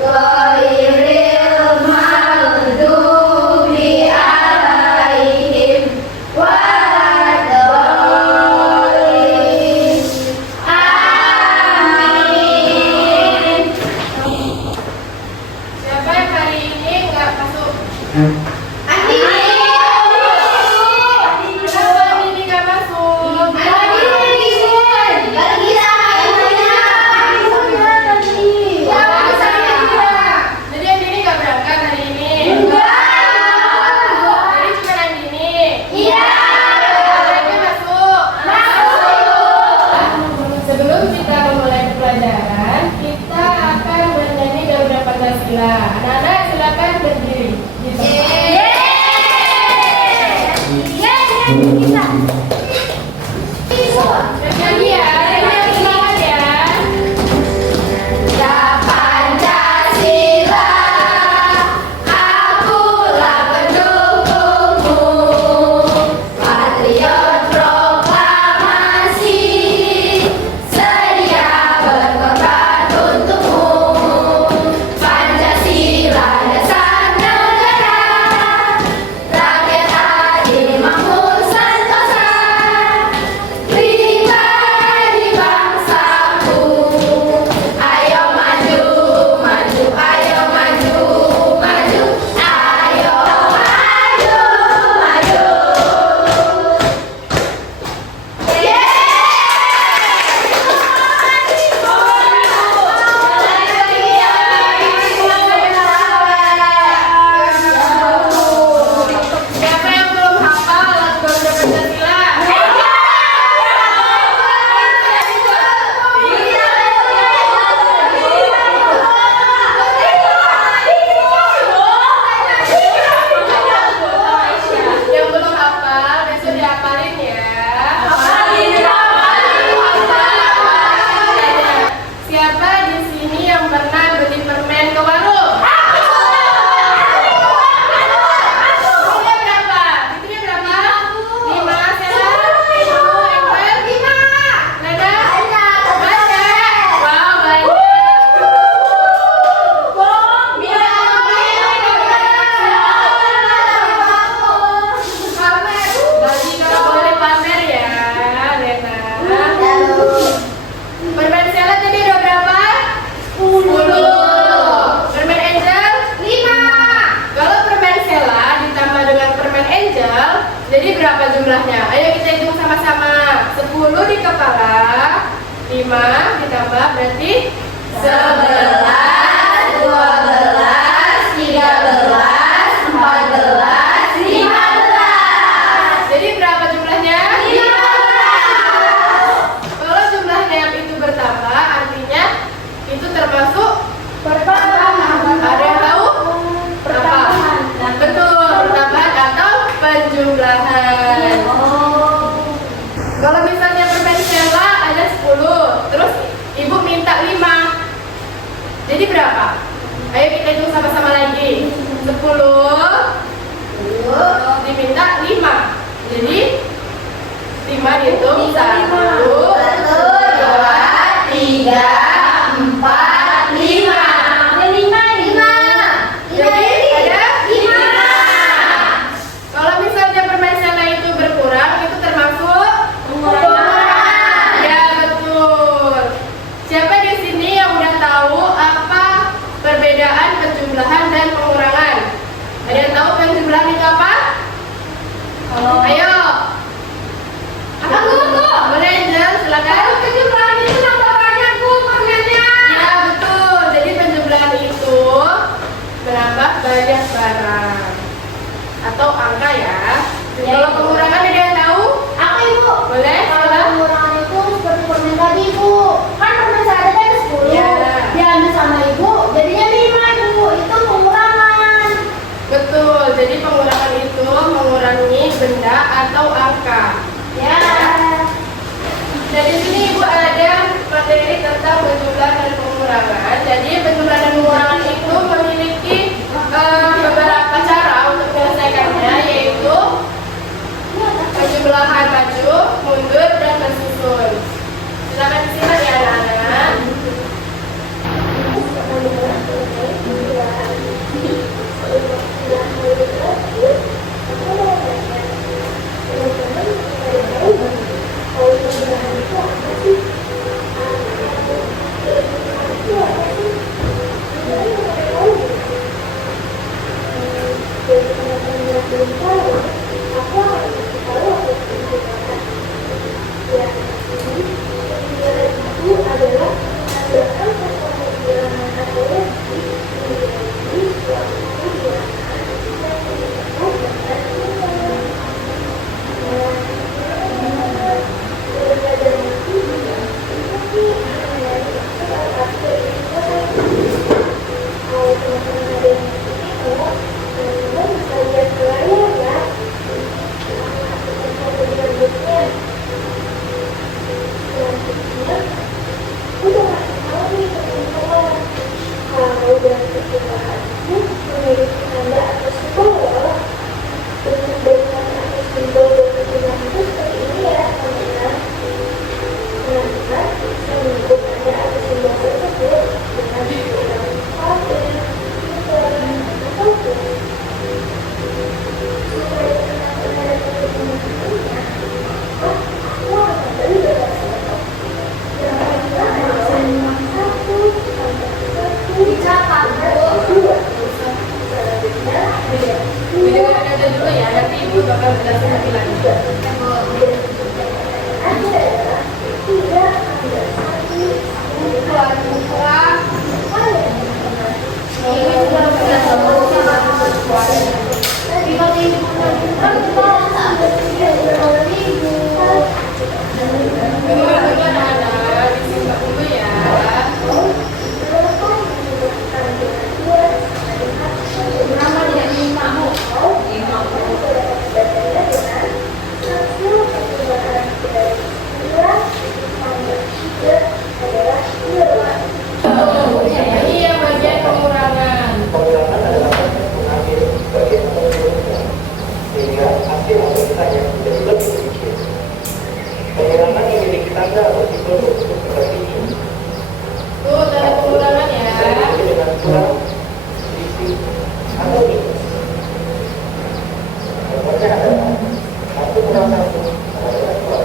ghairil maghdubi alaihim waladdallin. Amin. Siapa yang hari ini nggak masuk? Anak-anak silakan berdiri. Bernyanyi ya, semangat ya. Pancasila, akulah pendukungmu, patriot proklamasi, sedia berkorban untukmu. Pancasila dasar negara, rakyat adil makmur sentosa, pribadi bangsaku. Ayo maju, maju, ayo maju, maju, ayo maju, maju. Siapa yang belum hafal lagu Pancasila? Yang belum hafal besok dihafalin ya. Siapa di sini yang pernah beli permen ke warung? Fitri berapa? Fitri berapa? 5. Sela? 5. Ember? 5. Lena? Banyak. Wow, banyak. Bagi kalau boleh pamer ya, Lena. Permen Sela tadi udah berapa? 10. Permen Angel? 5. Kalau permen Sela ditambah dengan permen Angel, jadi berapa jumlahnya? Ayo kita hitung sama-sama. 10 di kepala, 5 ditambah berarti 11, 12, 13, 14, 15. Jadi berapa jumlahnya? 15. Kalau jumlahnya yang itu bertambah, artinya itu termasuk pertambahan. Ada yang tahu? Pertambahan. Betul, pertambahan atau penjumlahan. Kalau misalnya permen Sela ada 10, terus ibu minta 5. Jadi berapa? Ayo kita hitung sama-sama lagi. 10 diminta 5. Jadi 5 dihitung 1, 2, 3, 4, 5. Jadi ada 5. Kalau misalnya permen Sela itu berkurang, itu termasuk pengurangan. Ya betul. Siapa di sini yang udah tahu apa perbedaan penjumlahan dan pengurangan? Ada yang tahu penjumlahan itu apa? Ayo. Apa Bu? Boleh Angel, silakan. Penjumlahan itu nambah banyak Bu permennya. Ya betul. Jadi penjumlahan itu menambah banyak barang atau angka ya. Kalau pengurangan ada yang tahu? Aku Ibu. Boleh? Kalau Silakan. pengurangan itu seperti permen tadi Ibu. Kan permen saya ada kan 10. Ya. Diambil sama Ibu, jadinya 5 Ibu. Itu pengurangan. Betul. Jadi pengurangan itu mengurangi benda atau angka. Ya. Dan di sini Ibu ada materi tentang penjumlahan dan pengurangan. Jadi penjumlahan dan pengurangan itu memiliki beberapa cara untuk menyelesaikannya, yaitu perpindahanmu memiliki tanda atau simbol ya. Untuk dengan atau simbol perpindahan itu seperti ini ya teman-teman. Teman-teman bisa menyebut tanda atau simbol tersebut dengan menggunakan kode, atau supaya benar-benar dapat memahaminya, maka aku akan memberi beberapa contoh. Yang pertama adalah 1 tambah 1 Dicatat, Bu. 2. Selanjutnya Video-video dulu ya, nanti Ibu bakal jelasin lebih lanjut. Ini yang bagian pengurangan. Pengurangan adalah proses mengambil bagian pengurangan sehingga hasil hasilnya menjadi lebih sedikit. Pengurangan memiliki tanda atau simbol untuk seperti ini. Tuh, tanda pengurangan ya. Seperti dengan kurang, sedikit, atau minus. Contohnya adalah 1 kurang 1 adalah 2.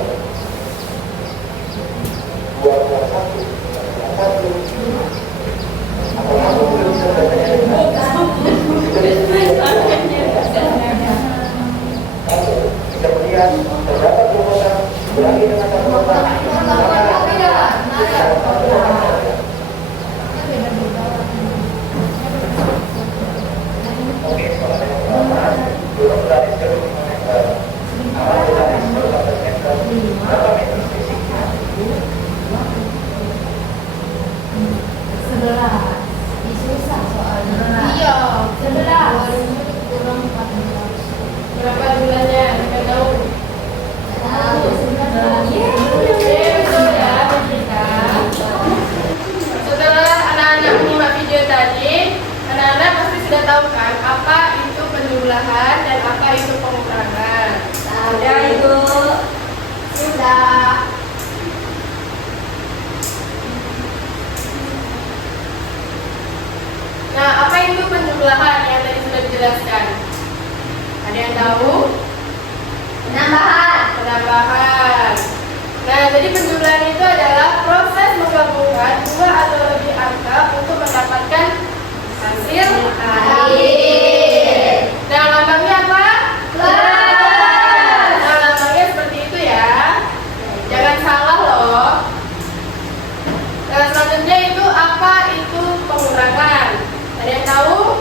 2 kurang 1 adalah 1. Atau kamu juga bisa bacanya dengan kamu bisa melihat terdapat rumusan berarti dengan satu kotak oke, kalau ada yang berapa belum berarti sekitar 5 meter awal berarti 18 meter berapa meter fisiknya 11. Susah soalnya. Iya. 11 kurang 14. Berapa bulannya? Kita tahu. Tahu 11. Iya, betul ya, kita. Setelah anak-anak menyimak video tadi, anak-anak pasti sudah tahu kan apa itu penjumlahan dan apa itu pengurangan. Ada Ibu. Sudah. Nah, apa itu penjumlahan yang tadi sudah dijelaskan? Ada yang tahu? Penambahan. Penambahan. Nah, jadi penjumlahan itu adalah proses menggabungkan 2 atau lebih angka untuk mendapatkan hasil akhir. Nah, lambangnya apa? Plus. Nah, lambangnya seperti itu ya. Jangan salah loh. Nah, selanjutnya itu apa itu pengurangan? Ada yang tahu?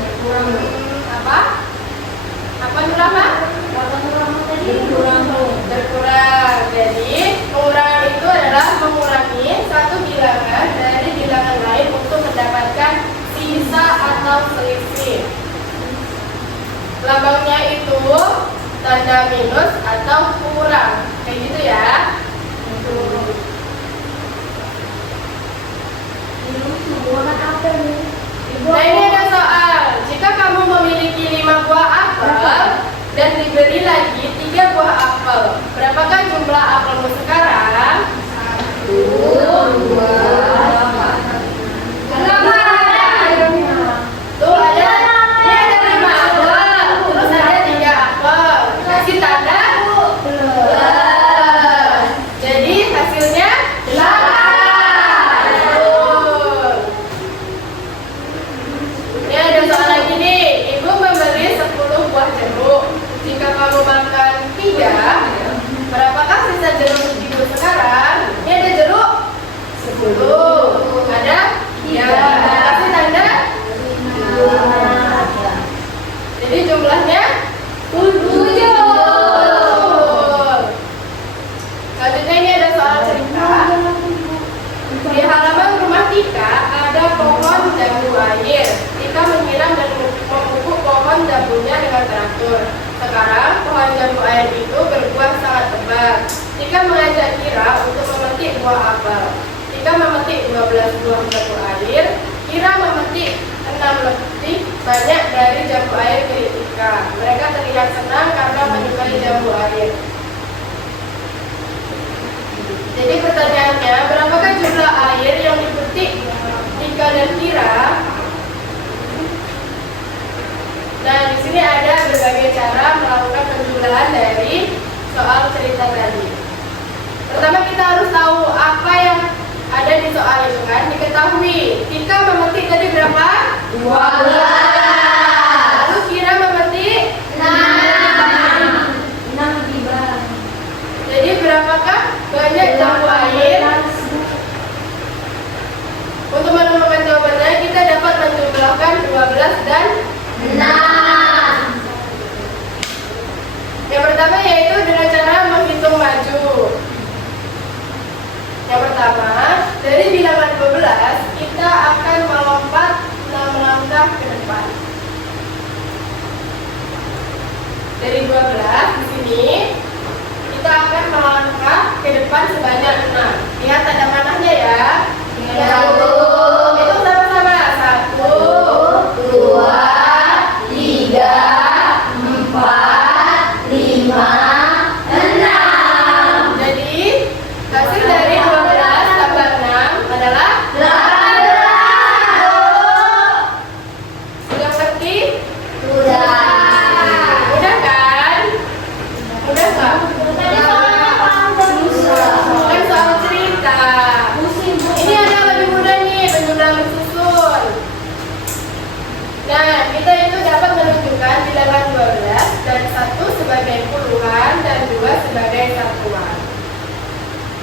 Berkurang. Apa? Apa Nurama? Berkurang. Jadi pengurangan itu adalah mengurangi satu bilangan dari bilangan lain untuk mendapatkan sisa atau selisih. Lambangnya itu tanda minus atau kurang. Kayak gitu ya. Nah, ini ada soal. Jika kamu memiliki 5 buah apel dan diberi lagi 3 buah apel, berapakah jumlah apelmu sekarang? 1, 2, 3. Tuh ada, ini ada 5 apel, terus ada 3 apel. Kasih tanda plus. Jadi hasilnya 8. Betul. Ini ada soal lagi nih. Ibu memberi 10 buah jeruk. Jika kamu makan 3, berapakah sisa jeruk ibu sekarang? Ini ada jeruk 10. Ada 3. Kasih tanda 5. Jadi jumlahnya 7. Selanjutnya ini ada soal cerita. Di halaman rumah Tika ada pohon jambu air. Tika menyiram dan memupuk pohon jambunya dengan teratur. Sekarang pohon jambu air itu berbuah sangat lebat. Tika mengajak Kira untuk memetik buah apel. Tika memetik 12 buah jambu air. Kira memetik 6 lebih banyak dari jambu air milik Tika. Mereka terlihat senang karena menyukai jambu air. Jadi pertanyaannya, berapakah jumlah air yang dipetik Tika dan Kira? Nah, di sini ada berbagai cara melakukan penjumlahan dari soal cerita tadi. Pertama kita harus tahu apa yang ada di soal itu kan, diketahui. Tika memetik tadi berapa? 12. Lalu Kira memetik 6. Jadi berapakah banyak jambu air? Untuk menemukan jawabannya kita dapat menjumlahkan 12 dan 6. Yang pertama yaitu dengan cara menghitung maju. Yang pertama, dari bilangan 12 kita akan melompat 6 langkah ke depan. Dari 12 di sini kita akan melangkah ke depan sebanyak 6. Lihat ada manahnya ya. Itu sama-sama 1, 2, 3, 4, 5, 6. Jadi hasil dari 12 tambah 6 adalah 18. Sudah ngerti? Sudah. Mudah kan? Mudah nggak? Bukan soal cerita. Ini ada yang lebih mudah nih, penjumlahan susun. Nah, kita itu dapat menunjukkan bilangan 12 dan 1 sebagai puluhan dan 2 sebagai satuan.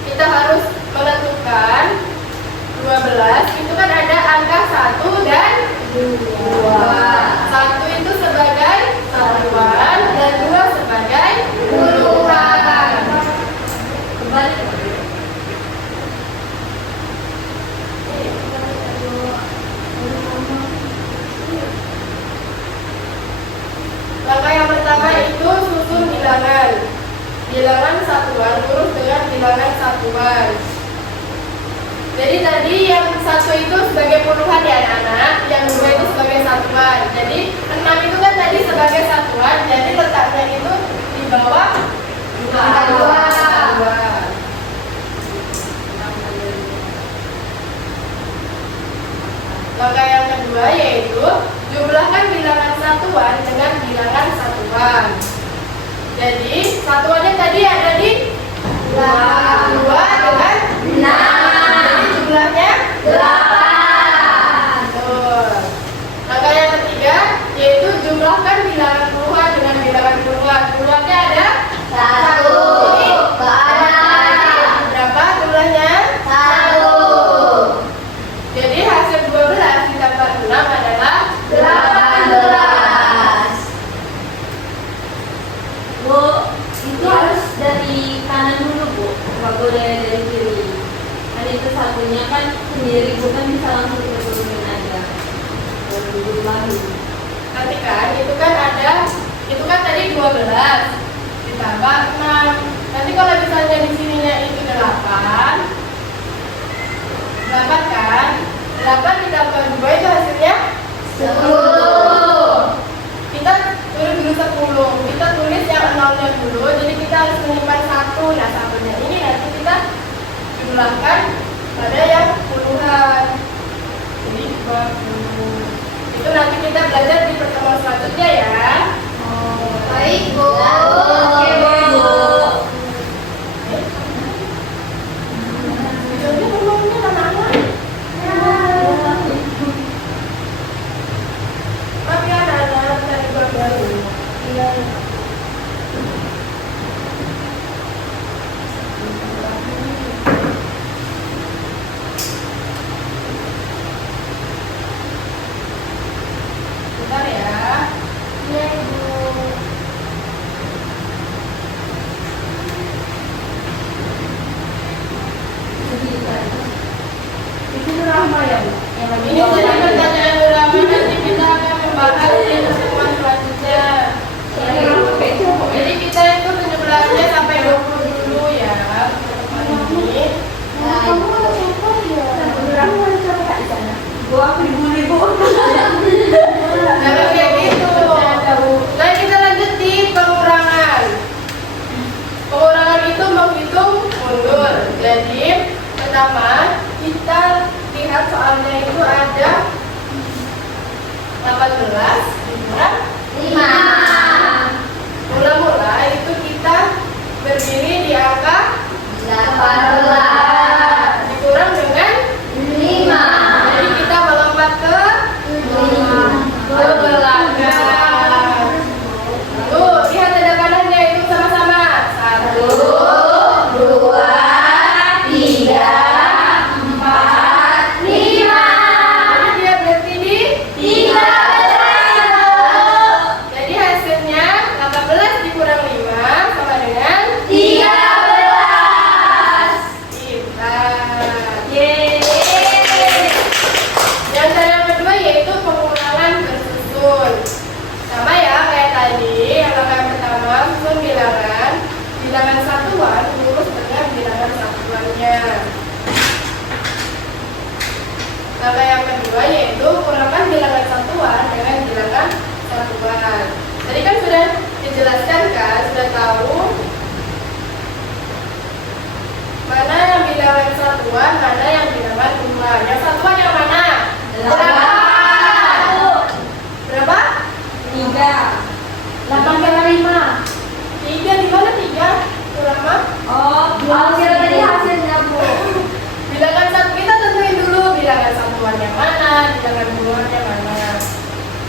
Kita harus menentukan 12 itu kan ada angka 1 dan 2. 1 itu sebagai satuan dan 2 sebagai puluhan. Langkah yang pertama itu susun bilangan. Bilangan satuan urut dengan bilangan satuan. Jadi tadi yang 1 itu sebagai puluhan ya anak-anak, yang 2 itu sebagai satuan. Jadi 6 itu kan tadi sebagai satuan, jadi letaknya itu di bawah angka 2. Langkah yang kedua yaitu jumlahkan bilangan satuan dengan bilangan satuan. Jadi satuannya tadi ada di 2 dengan 6. Jadi jumlahnya 8. Betul. Langkah yang ketiga yaitu jumlahkan bilangan puluhan dengan bilangan puluhan. Puluhannya ada 1. Jadi berapa jumlahnya? 1. Jadi hasil 12 ditambah 6 adalah 18. Bu, itu harus dari kanan dulu Bu, nggak boleh dari kiri. Kan itu satunya kan sendiri, bukan bisa langsung diturunin aja. Dulu lagi. Nanti kan itu kan ada, itu kan tadi 12 ditambah 6. Nanti kalau misalnya di sininya itu 8 kan? 8 ditambah 2 itu hasilnya 10. Kita tulis dulu 10. Kita tulis yang 0-nya dulu. Jadi kita harus menyimpan 1. Nah, 1-nya ini nanti kita jumlahkan pada yang puluhan. Jadi 20. Itu nanti kita belajar di pertemuan selanjutnya ya. Baik, Bu. Oke, Bu. Bentar ya. Iya, Ibu. Dikurang dengan 5. Jadi kita melompat ke belakang. Tuh, lihat ada kanannya, itu sama-sama. 1, 2, 3, 4, 5. Jadi dia berarti di 13. Jadi hasilnya 18 dikurang 5 sama dengan 13. Pintar. Yeay. Yang cara yang kedua yaitu pengulangan bersusun. Sama ya kayak tadi, langkah yang pertama susun bilangan. Bilangan satuan lurus dengan bilangan satuannya. Langkah yang kedua yaitu kurangkan bilangan satuan dengan bilangan satuan. Tadi kan sudah dijelaskan kan, sudah tahu mana yang bilangan satuan, mana yang bilangan puluhan. Yang satuan yang mana? Berapa? 3. 8 kali 5. 3, di mana 3? Berapa? Hasil tadi hasilnya, Bu. Bilangan satu kita tentuin dulu bilangan satuan yang mana, bilangan puluhan yang mana.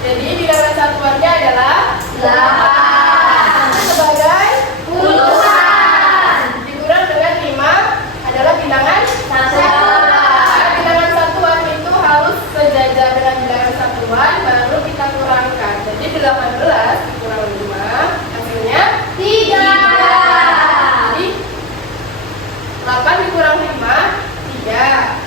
Jadi bilangan satuannya adalah 8 sebagai puluhan. Dikurang dengan 5 adalah bilangan satuan. Bilangan satuan itu harus sejajar dengan bilangan satuan baru kita kurangkan. Jadi 18 dikurang 5 hasilnya 3. Jadi 8 dikurang 5 3.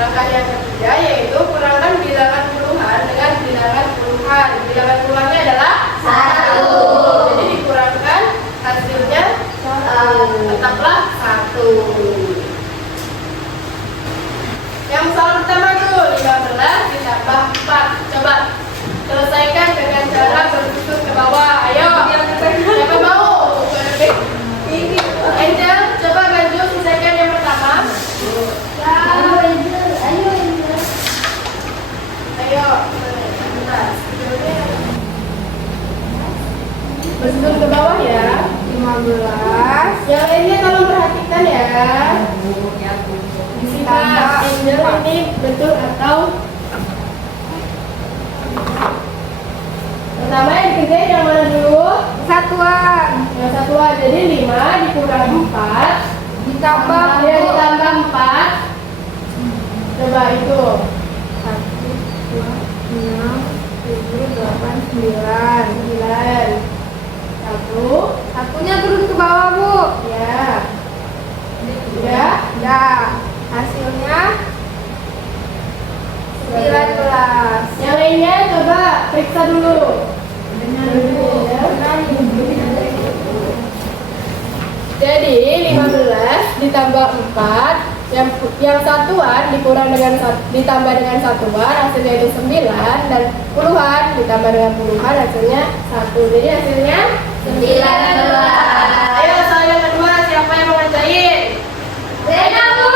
Langkah yang ketiga yaitu kurangkan bilangan puluhan dengan bilangan puluhan. Bilangan puluhannya adalah 1. Jadi dikurangkan hasilnya tetaplah 1. Yang soal pertama tuh 15 ditambah 4. Coba selesaikan dengan cara bersusun ke bawah. Ayo. Siapa mau? Angel, coba bantu selesaikan yang pertama. Ayo. Bersusun ke bawah ya. 15. Yang lainnya tolong perhatikan ya. Disimak. Angel ini betul atau pertama yang dikerjain yang mana dulu? Satuan. Yang satuan. Jadi 5 dikurang 4 Ditambah ya ditambah 4. Coba itu 1, 2, 6, 7, 8, 9. 9. 1. Satunya turun ke bawah, Bu. Ya. Udah. Ya. Hasilnya 19. Yang lainnya coba periksa dulu. Jadi 15 ditambah 4, yang satuan dikurang dengan ditambah dengan satuan hasilnya itu 9, dan puluhan ditambah dengan puluhan hasilnya 1. Jadi hasilnya 19. Ayo soal yang kedua, siapa yang mau ngerjain? Rena, Bu.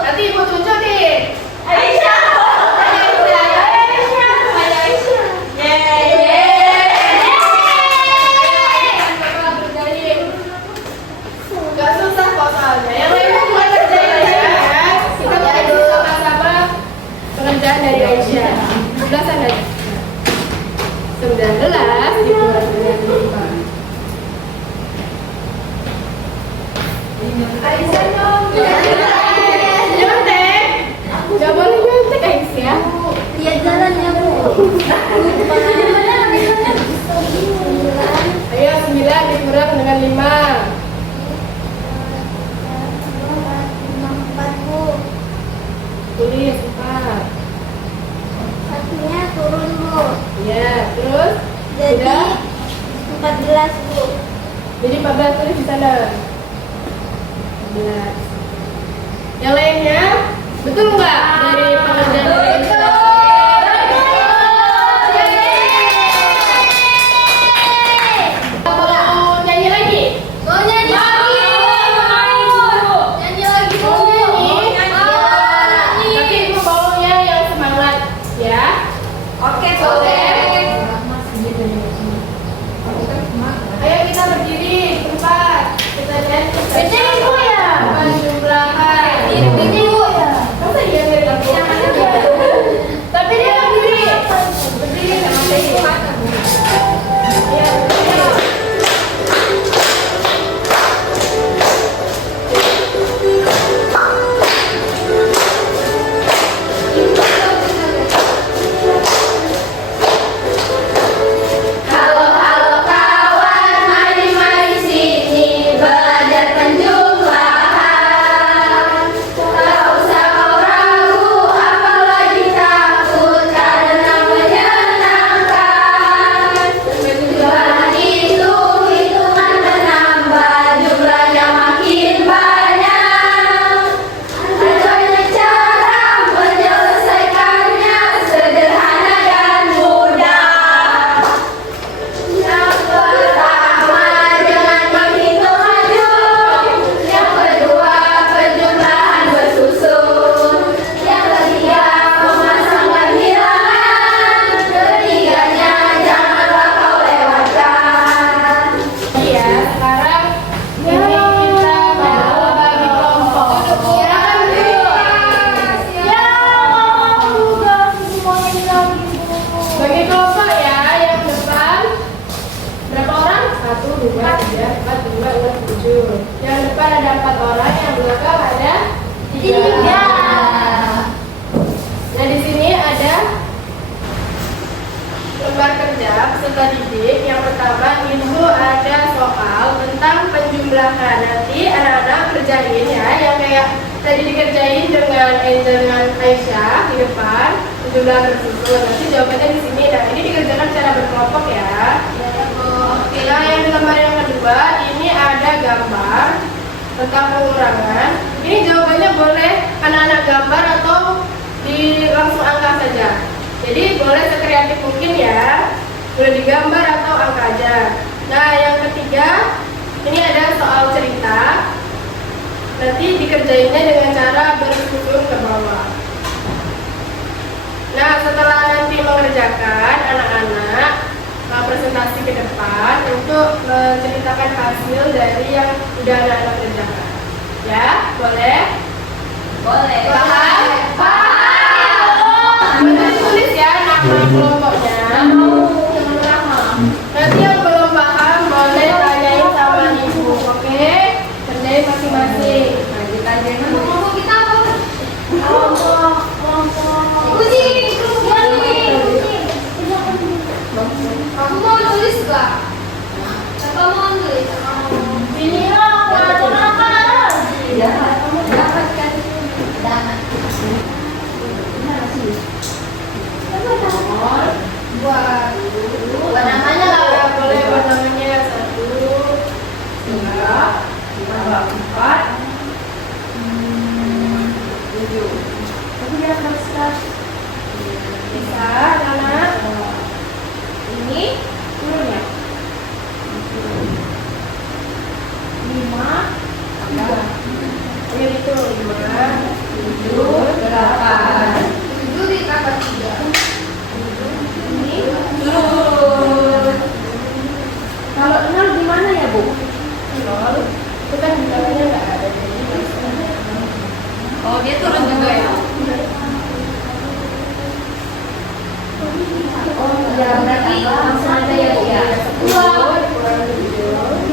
Nanti ibu tunjukin. Gak susah kok soalnya. Yang lainnya juga kerjain aja ya. Kita belajar sama-sama pengerjaan dari Aisyah. 11 aja. 19 dikurang dengan 5. Aisyah dong. Nyontek. Gak boleh nyontek Aisyah. Lihat jalannya, Bu. Ayo 9 dikurang dengan 5. 4, Bu. Tulis 4. Satunya turun, Bu. Ya, terus Jadi udah. 14, Bu. Jadi 14 tulis di sana. 14. Yang lainnya betul nggak dari pengerjaan dari Aisyah? Mau nyanyi lagi? dengan Angel dengan Aisyah di depan, jumlah tersusun. Nanti jawabannya di sini. Nah, ini dikerjakan secara berkelompok ya. Oke, nah yang di lembar yang kedua ini ada gambar tentang pengurangan. Ini jawabannya boleh anak-anak gambar atau langsung angka saja. Jadi boleh sekreatif mungkin ya. Boleh digambar atau angka aja. Nah, yang ketiga ini ada soal cerita. Nanti dikerjainnya dengan cara bersusun ke bawah. Nah, setelah nanti mengerjakan, anak-anak presentasi ke depan untuk menceritakan hasil dari yang sudah anak-anak kerjakan. Ya, boleh? Boleh. Paham? Paham. Betul tulis ya nama kelompoknya. Nanti yang belum paham boleh tanyain sama ibu, oke? Kerjain masing-masing. Nah, kita ajarin Kelompok kita apa? Kelompok. Kucing. Aku mau nulis gak? Siapa mau nulis? ini loh, apa? Ya, kamu dapatkan. Buat namanya lah. Ya, boleh buat namanya 1, 2, 4, 7. Tapi dia harus Bisa, anak. ini Turunnya 5, 3. Ini itu 5, 7, 8. 7 ditambah 3. Ini turun. Kalau 0 gimana ya, Bu? 0 itu kan di dalamnya nggak ada. Oh, dia turun juga ya? Oh, ya berarti langsung aja ya, Bu ya. 10 kurang 7.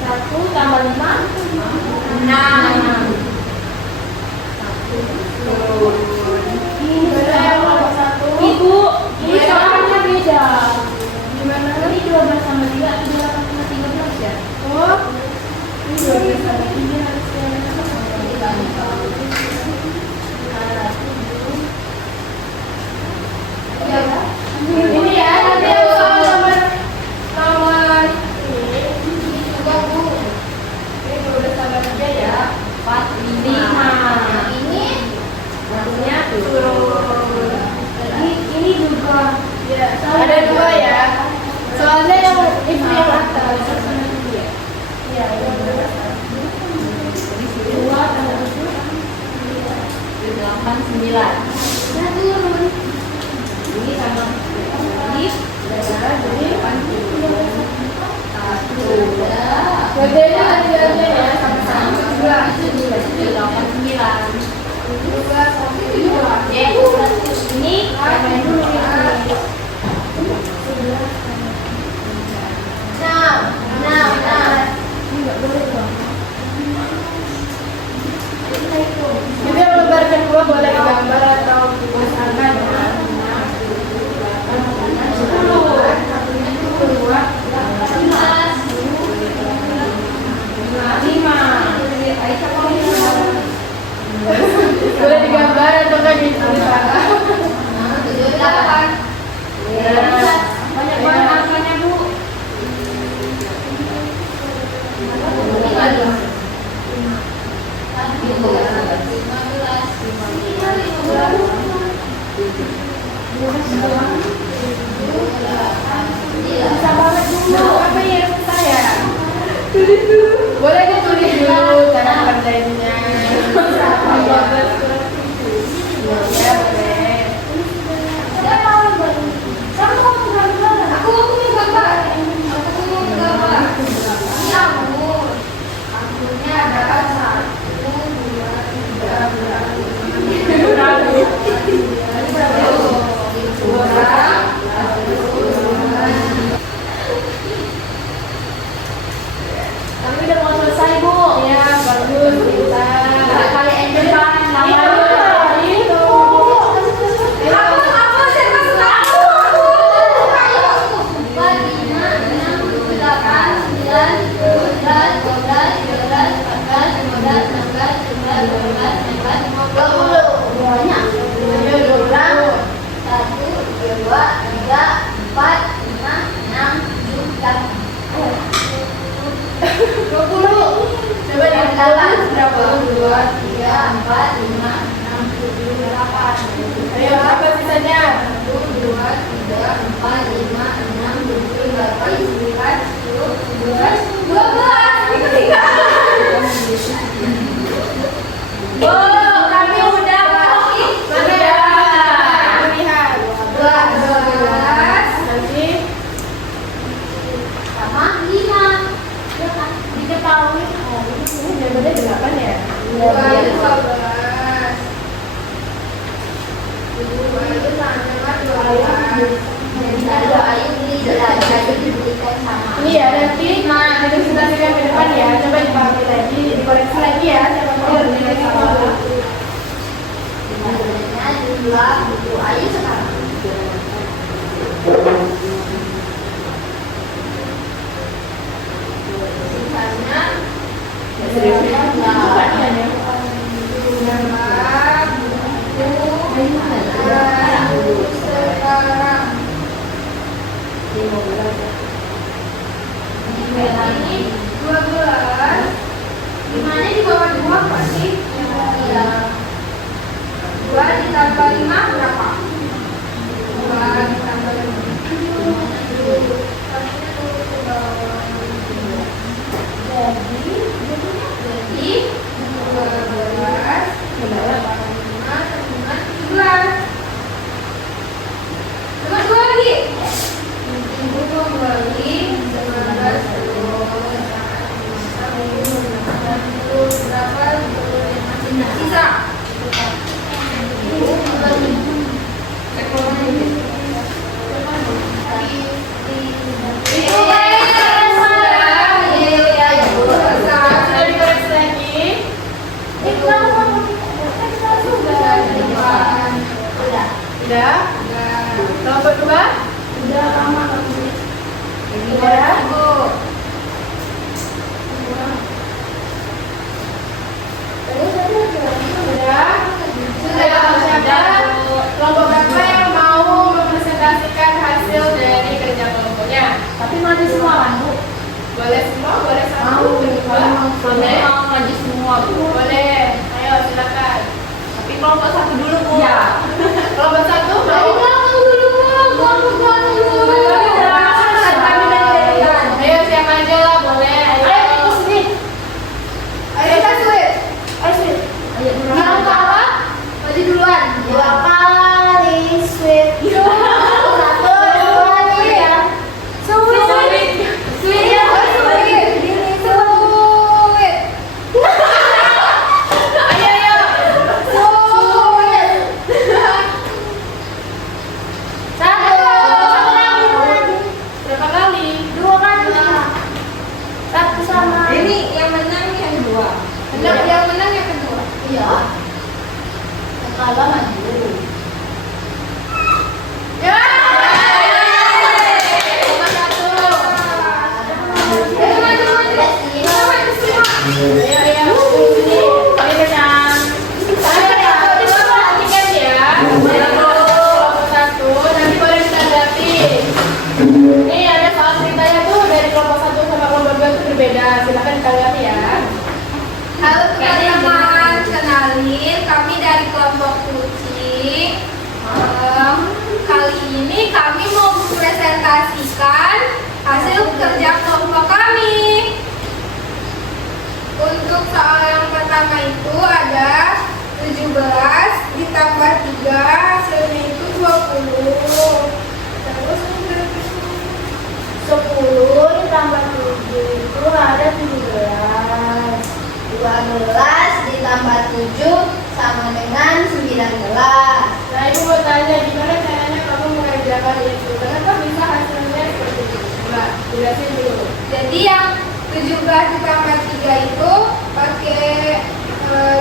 Satu tambah 5, 6. Ini Berapa? 1. Ibu, ini soalnya beda. Gimana? Ini 12 sama 3, 8 sama 13 ya? Oh, ini 12 sama 3 harusnya. Ini ya, nanti yang soal nomor ini juga Bu. Ini 12 sama 3 ya. 4, 5. Ini Artinya turun. ini juga. Ya, ada 2 ya. Soalnya yang itu yang atas. Iya, yang atas. 2 tambah 7, 8, 9. Nah, turun. Ini sama ini. Jadi 1. modelnya ada ya sama-sama. 8, 9. Juga sampai 2. Ini yang dulu ini. Nah. Jadi yang lembar kedua boleh gambar atau tulisan ya. 10, 2, 5. Boleh digambar atau kan ditulisan. 8. Banyak banget angkanya, Bu. Bisa banget dulu. Apa yang saya? Tulis dulu. Boleh ditulis dulu cara kerjanya. Ya boleh. Aku mau gambar. Ini akun. Akunnya ada 1, 2, 3, 4. Kami udah mau selesai, Bu. Ya bagus. Kita berapa? 2, 3, 4, 5, 6, 7, 8. Ayo, apa sisanya? 1, 2, 3, 4, 5, 6, 7, 8, 9, 10, 11, 12. Ini ketinggalan. Oh, kami udah lagi. Lihat. 12 Nanti sama 5. Ya kan? Diketahui. jawabannya 8 ya? 2 itu 12. 2 itu sama 12. Jadi kalau Ayu beli Ayu dibelikan sama. Ini ya, nanti presentasikan ke depan ya. Coba dipahami lagi, dikoreksi lagi ya. Siapa tahu ada yang salah. Sebenarnya jumlah buku Ayu sekarang. Sisanya ini 12. Gimana di bawah 2 pasti? Iya. 2 ditambah 5 berapa? 2 ditambah 5. Jadi 12 tambah 5 dengan 17. Tambah 2 lagi. Ibu kembali 19 berapa sisa? Sudah dikoreksi lagi. Sudah? Kelompok 2? Udah lama Sudah? Sudah? Sudah. Kelompok berapa yang mau mempresentasikan hasil dari kerja kelompoknya? Tapi maju semua kan Bu? Boleh semua, boleh satu, dua, boleh? Mau maju semua Bu. Boleh. Ayo silakan. Tapi kelompok 1 dulu Bu. Ya. Kelompok 1 mau? Ayo siapa aja lah, boleh. Ayo. Ayo kita switch. Ayo Yang kalah maju duluan. 2 kali sweet. 1, 2, 3. Sweet. Berapa kali? 2 kali. 1 sama. Ini yang menang yang kedua. Yang menang yang kedua. Iya. Yang kalah maju. Ya. Nomor 1. Ayo, ayo. Sini. Ini kenyang. Ayo, perhatikan ya. Kelompok 1, nanti boleh ditanggapi. Ini ada soal ceritanya tuh dari kelompok 1 sama kelompok 2 itu berbeda. Silakan ditanggapi ya. Halo teman-teman, kenalin kami dari kelompok kucing. Kali ini kami mau presentasikan hasil kerja kelompok kami. Untuk soal yang pertama itu ada 17 ditambah 3 hasilnya itu 20. Terus 10 ditambah 7 itu ada 17. 12 ditambah 7 sama dengan 19. Nah, ibu mau tanya gimana caranya kamu mengerjakan itu? Kenapa bisa hasilnya seperti itu? Coba jelasin dulu. Jadi yang 17 ditambah 3 itu pakai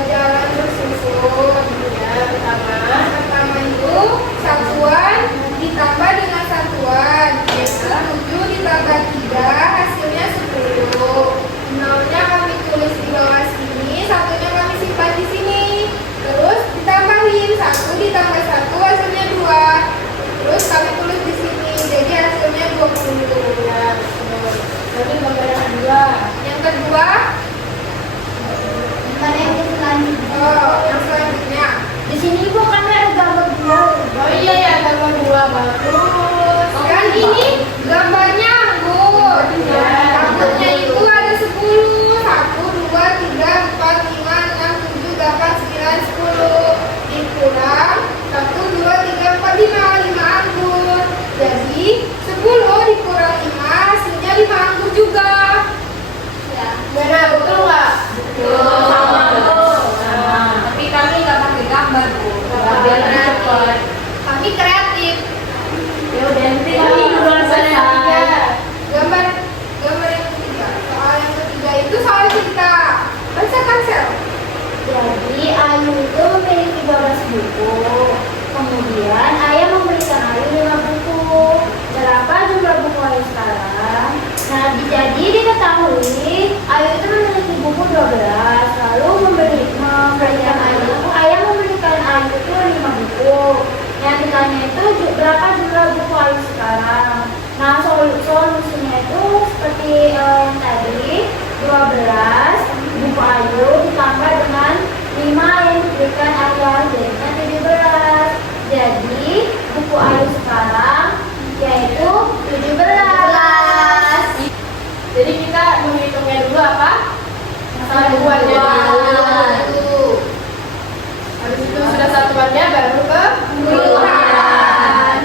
jalan bersusun. Ya, pertama itu satuan ditambah dengan satuan. 7 ditambah 3 hasilnya 10. Nolnya kami tulis di bawah sini, satunya kami simpan di sini. Terus ditambahin 1 ditambah 1 hasilnya 2. Terus kami tulis di sini 10 dikurang 5 hasilnya 5 anggur juga. Ya. Benar, betul nggak? Tapi kami nggak pakai gambar, Bu. Biar cepat. Kami kreatif. Ya udah, nanti kami duluan selesai. Gambar yang ketiga. Soal yang ketiga itu soal cerita. Bacakan Sel. Jadi Ayu itu memiliki 12 buku. Kemudian ayah memberikan Ayu 5 buku. Berapa jumlah buku Ayu sekarang? Nah, jadi diketahui Ayu itu memiliki buku 12. Lalu memberikan Ayu, ayah memberikan Ayu itu 5 buku. Yang ditanya itu berapa jumlah buku Ayu sekarang? Nah, solusinya itu seperti yang tadi, 12 buku Ayu ditambah dengan 5 yang diberikan ayah, jadinya 17. Jadi buku Ayu sekarang yaitu 17. Jadi kita menghitungnya dulu apa? Satuannya dulu. Habis itu sudah satuannya baru ke puluhan.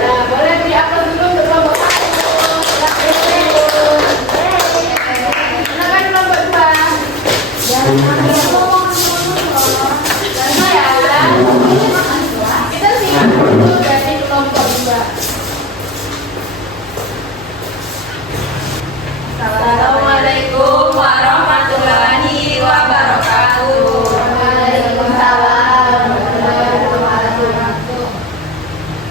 Nah, boleh beri aplaus dulu untuk kelompok 1. Silakan kelompok 2. Karena ya, kita simak dulu dari kelompok 2. Assalamualaikum warahmatullahi wabarakatuh.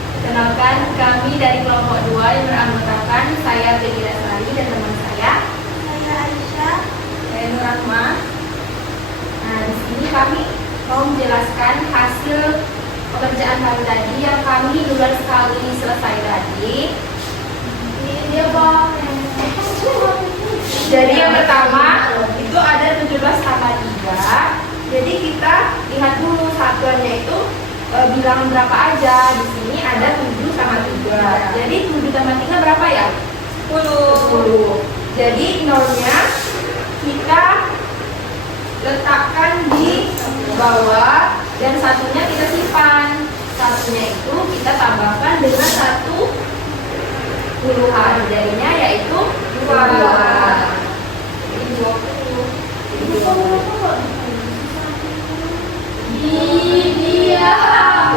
Perkenalkan, kami dari kelompok 2 yang beranggotakan saya Peggy Lestari dan teman saya Aisyah. saya Nur Rahma. Nah, di sini kami mau menjelaskan hasil pekerjaan kami tadi yang kami duluan sekali selesai tadi. Iya, Bang. Jadi yang pertama itu ada 17 tambah 3. Jadi kita lihat dulu satuannya itu bilangan berapa aja. Di sini ada 7 sama 3. Jadi 7 tambah 3 berapa ya? 10. Jadi nolnya kita letakkan di bawah dan satunya kita simpan. Satunya itu kita tambahkan dengan 1 puluhan, jadinya yaitu 2. Jadi 20. Iya.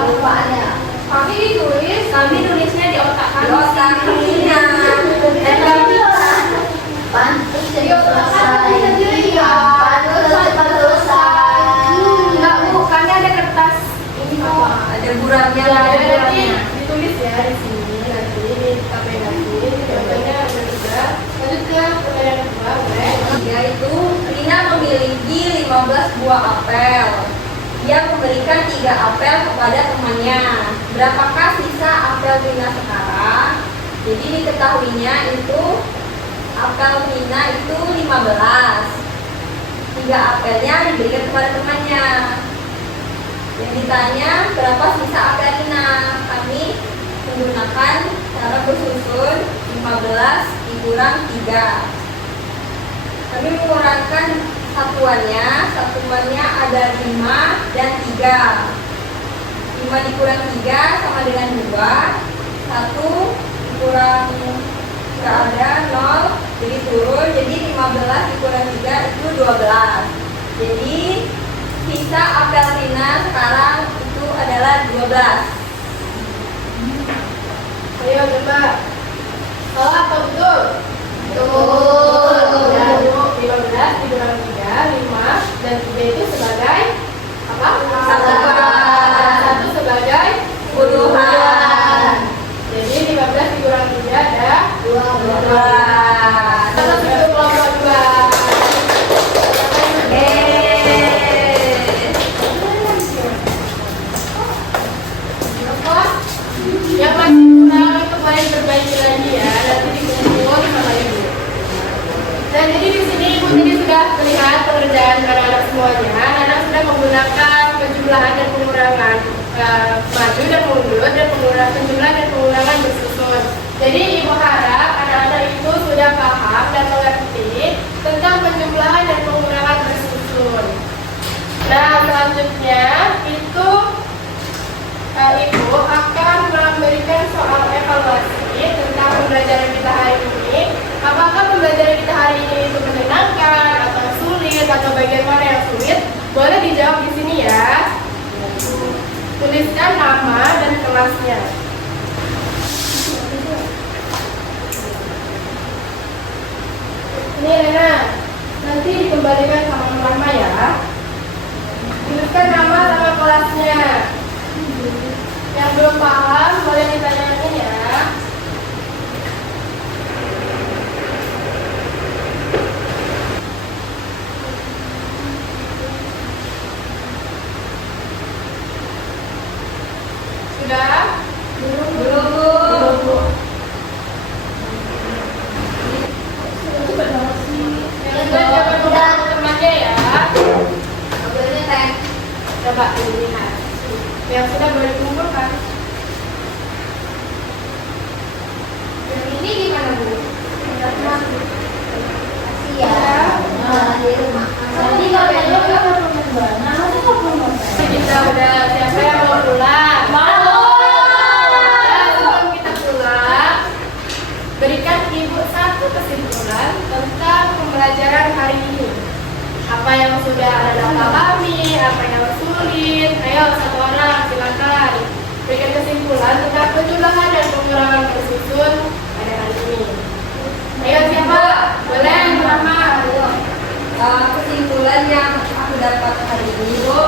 Lupaannya. Kami tulisnya di otak kami. Dan kami pantus jadi selesai. Pantus cepat selesai. Enggak, Bu, kami ada kertas ini kok. Ada buramnya, Ya, ada nanti buramnya. ditulis ya di sini, nanti di KP nanti. Jawabannya ada 3. Lanjut ke pertanyaan kedua, boleh? Yaitu Rina memiliki 15 buah apel. Dia memberikan 3 apel kepada temannya. Berapakah sisa apel Rina sekarang? Jadi diketahuinya itu apel Rina itu 15. 3 apelnya diberikan kepada temannya. Yang ditanya berapa sisa apel Rina? Kami menggunakan cara bersusun 15 dikurang 3. Kami mengurangkan satuannya ada 5 dan 3. 5 dikurang 3 sama dengan 2. 1 dikurang nggak ada 0, jadi turun. Jadi 15 dikurang 3 itu 12. Jadi sisa apel Rina sekarang itu adalah 12. Ayo coba. Salah atau betul? Betul. Ya, 15 dikurang 3, 5 dan 3 itu sebagai apa? Satu sebagai Puluhan. Jadi 15 dikurang 3 ada 12. Satu untuk kelompok 2. Yang masih kurang itu boleh perbaiki lagi ya, nanti dikumpul sama ibu. Dan jadi di sini ibu tadi sudah melihat pekerjaan anak-anak semuanya. Anak-anak sudah menggunakan penjumlahan dan pengurangan, maju dan mundur, dan penjumlahan dan pengurangan bersusun. Jadi ibu harap anak-anak itu sudah paham dan mengerti tentang penjumlahan dan pengurangan bersusun. Nah, selanjutnya itu ibu akan kelasnya. Ini Rena, nanti dikembalikan sama Mama ya. Tuliskan nama kelasnya. Yang belum paham boleh ditanyain ya. Sudah? Belum, Bu. Bu. Yang sudah jangan lupa temannya ya. Mobilnya teh. Coba dilihat. Yang sudah boleh dikumpulkan. Yang ini gimana, Bu? Kasih ya. Nah, di rumah. Tadi katanya udah temen banget, masa nggak belum selesai? Kita udah siapa yang mau pulang? Sebelum kita pulang, berikan Ibu satu kesimpulan tentang pembelajaran hari ini. Apa yang sudah Anda pahami, apa yang sulit. Ayo satu orang silakan berikan kesimpulan tentang penjumlahan dan pengurangan tersusun pada hari ini. Ayo siapa? Boleh Mama. Kesimpulan yang aku dapat hari ini, Bu,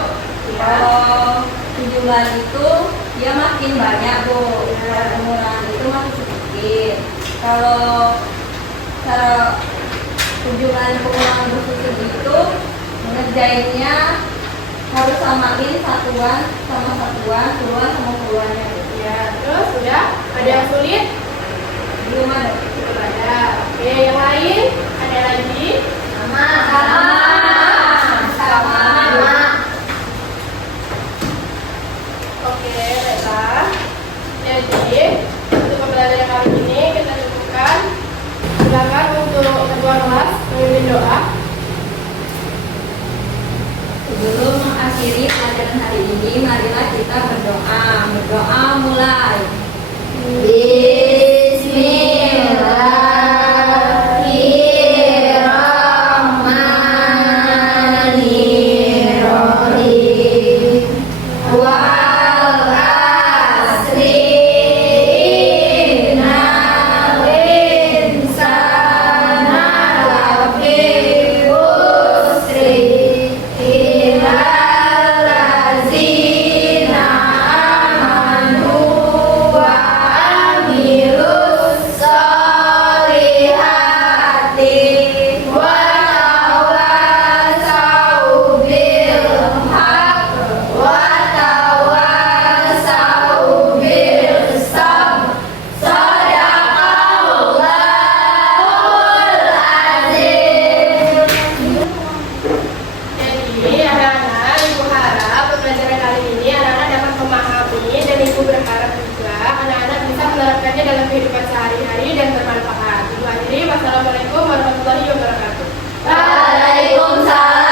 kalau penjumlahan itu dia makin banyak, Bu. Kalau pengurangan itu makin sedikit. Kalau cara penjumlahan pengurangan bersusun itu mengerjainnya harus samain satuan sama satuan, puluhan sama puluhannya, Bu. Ya, terus sudah ada yang sulit? Belum ada. Belum ada. Oke, yang lain? Ada lagi? Sama. Oke, baiklah. Jadi, untuk pembelajaran kali ini kita cukupkan. Silakan untuk ketua kelas memimpin doa. Sebelum mengakhiri pelajaran hari ini, marilah kita berdoa. Berdoa mulai. Bismillahirrahmanirrahim. Wal asri innal insana lafi khusri illal ladzina amanu wa amilus solihati wa tawasau bil haq wa tawasau bil sabr. Shadaqallahul azim. Jadi, anak-anak, Ibu harap pembelajaran kali ini anak-anak dapat memahami dan Ibu berharap juga anak-anak bisa menerapkannya dalam kehidupan sehari-hari dan bermanfaat. Ibu akhiri, wassalamualaikum warahmatullahi wabarakatuh. Waalaikumsalam.